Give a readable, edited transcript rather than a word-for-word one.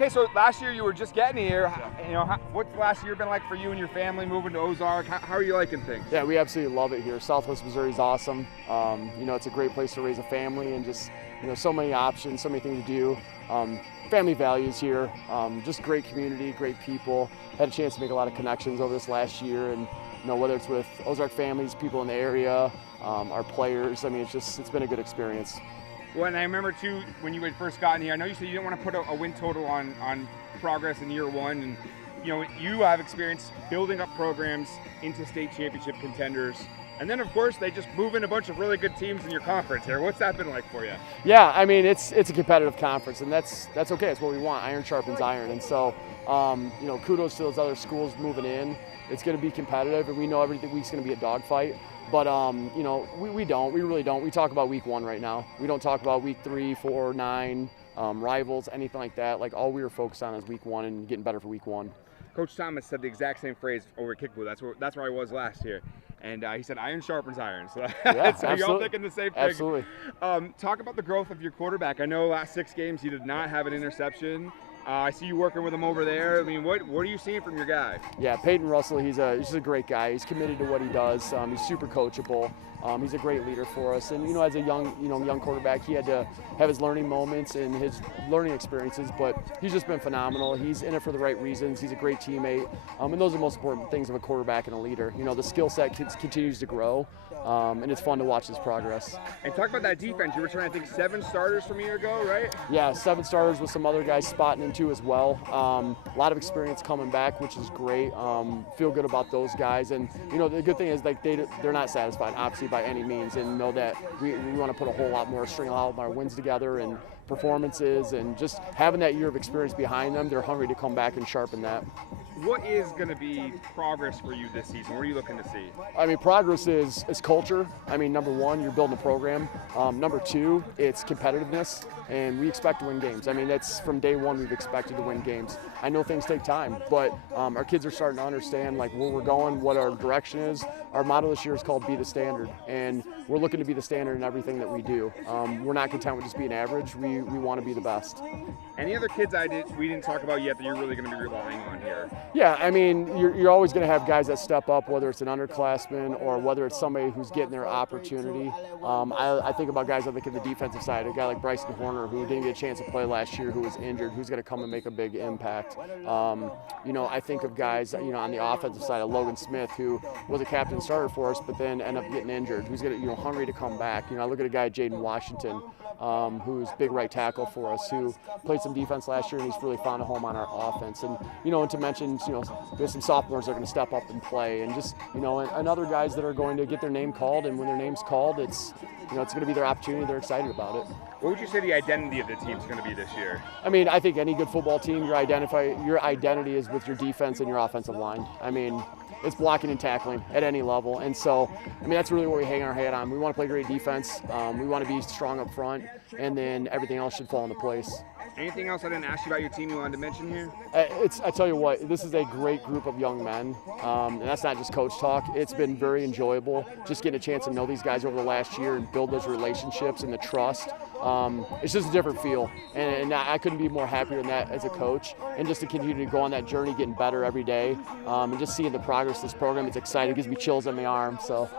Okay, so last year you were just getting here. You know, what's the last year been like for you and your family moving to Ozark? How are you liking things? Yeah, we absolutely love it here. Southwest Missouri is awesome. You know, it's a great place to raise a family and just, you know, so many options, so many things to do. Family values here, just great community, great people. Had a chance to make a lot of connections over this last year, and you know, whether it's with Ozark families, people in the area, our players. I mean, it's been a good experience. Well, and I remember too when you had first gotten here. I know you said you didn't want to put a win total on progress in year one, and you know you have experience building up programs into state championship contenders. And then, of course, they just move in a bunch of really good teams in your conference here. What's that been like for you? Yeah, I mean, it's a competitive conference, and that's okay. It's what we want. Iron sharpens iron. And so, you know, kudos to those other schools moving in. It's going to be competitive, and we know every week's going to be a dogfight. But, you know, we really don't. We talk about week one right now. We don't talk about week 3, 4, 9, rivals, anything like that. Like, all we were focused on is week one and getting better for week one. Coach Thomas said the exact same phrase over at Kickball. That's where I was last year. And he said, iron sharpens iron. So, yeah, so you're all thinking the same thing. Absolutely. Talk about the growth of your quarterback. I know last 6 games you did not have an interception. I see you working with him over there. I mean, what are you seeing from your guy? Yeah, Peyton Russell, he's just a great guy. He's committed to what he does. He's super coachable. He's a great leader for us. And, you know, as a young quarterback, he had to have his learning moments and his learning experiences, but he's just been phenomenal. He's in it for the right reasons. He's a great teammate. And those are the most important things of a quarterback and a leader. You know, the skill set continues to grow, and it's fun to watch his progress. And talk about that defense. You returning, I think, 7 starters from a year ago, right? Yeah, 7 starters with some other guys spotting in too as well. A lot of experience coming back, which is great. Feel good about those guys. And, you know, the good thing is, like, they're not satisfied, obviously, by any means, and know that we want to put a whole lot more, string a lot more wins together and performances, and just having that year of experience behind them, they're hungry to come back and sharpen that. What is going to be progress for you this season? What are you looking to see? I mean, progress is culture. I mean, number 1, you're building a program. Number 2, it's competitiveness, and we expect to win games. I mean, that's from day 1 we've expected to win games. I know things take time, but our kids are starting to understand like where we're going, what our direction is. Our motto this year is called Be the Standard, and we're looking to be the standard in everything that we do. We're not content with just being average. We want to be the best. Any other kids we didn't talk about yet that you're really going to be relying on here? Yeah, I mean, you're always going to have guys that step up, whether it's an underclassman or whether it's somebody who's getting their opportunity. I think about guys on the defensive side, a guy like Bryson Horner, who didn't get a chance to play last year, who was injured, who's going to come and make a big impact. You know, I think of guys, you know, on the offensive side, of Logan Smith, who was a captain starter for us, but then ended up getting injured, who's going to, you know, hungry to come back. You know, I look at a guy, Jaden Washington, who's big right tackle for us, who played some defense last year, and he's really found a home on our offense. And, you know, and to mention, you know, there's some sophomores that are going to step up and play, and just, you know, and other guys that are going to get their name called, and when their name's called, it's, you know, it's going to be their opportunity. They're excited about it. What would you say the identity of the team is going to be this year? I mean, I think any good football team, your identity is with your defense and your offensive line. I mean, it's blocking and tackling at any level. And so, I mean, that's really what we hang our hat on. We want to play great defense. We want to be strong up front, and then everything else should fall into place. Anything else I didn't ask you about your team you wanted to mention here? I tell you what, this is a great group of young men, and that's not just coach talk. It's been very enjoyable just getting a chance to know these guys over the last year and build those relationships and the trust. It's just a different feel, and I couldn't be more happier than that as a coach, and just to continue to go on that journey, getting better every day, and just seeing the progress of this program. It's exciting. It gives me chills on my arm. So